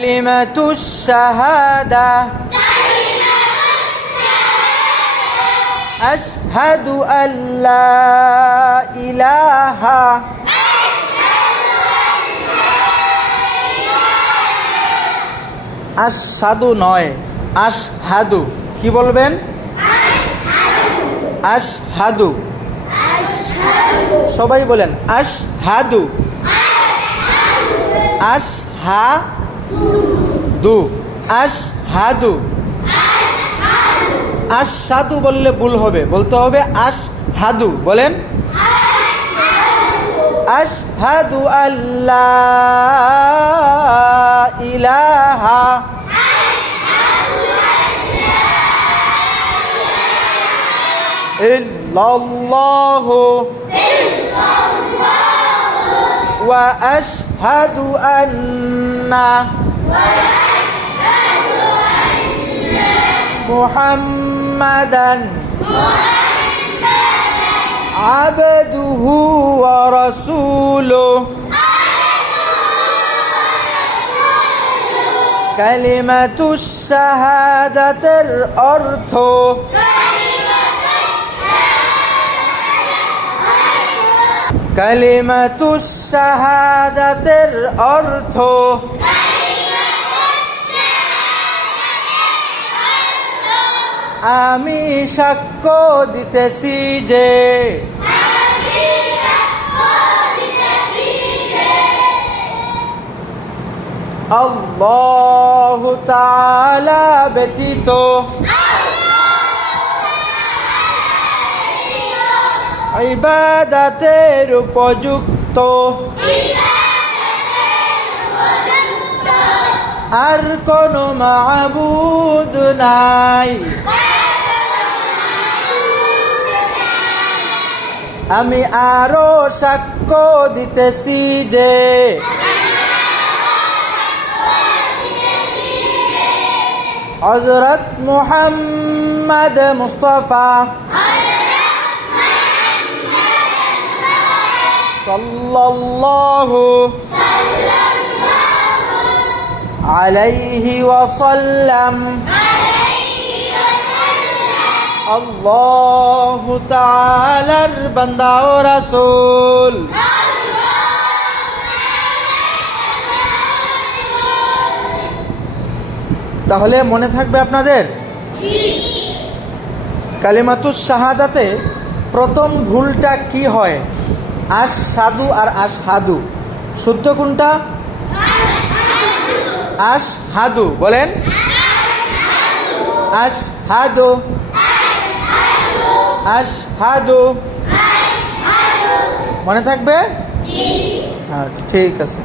কালিমাতুশ শাহাদা আশহাদু আল্লা ইলাহা আশহাদু নয়, আশহাদু। কি বলবেন? আশহাদু। সবাই বলেন আশহাদু। আশহাদু, আশহাদু। আশহাদু বললে ভুল হবে, বলতে হবে আশহাদু। বলেন আশহাদু আল্লা ইলাহা ইল্লাল্লাহু ওয়া আশহাদু আন্না মুহাম্মাদান আবদুহু ওয়া রাসূলুহু। কালিমাতুশ শাহাদাতের অর্থ কালিমাতুশ শাহাদাতের অর্থ আমি সাক্ষ্য দিতেছি যে আল্লাহু তাআলা ব্যতীত ইবাদতের উপযুক্ত আর কোনো মাবুদ নাই। আমি আরো সাক্ষ্য দিতেছি যে হযরত মুহাম্মদ মুস্তাফা সাল্লাল্লাহু আলাইহি ওয়াসাল্লাম আল্লাহু তাআলার বান্দা ও রাসূল। তাহলে মনে থাকবে আপনাদের? কালিমাতুশ শাহাদাতে প্রথম ভুলটা কি হয়? আশহাদু আর আশহাদু। শুদ্ধ কোনটা? আশহাদু। বলেন আশহাদু, আশহাদু। মনে থাকবে? ঠিক আছে।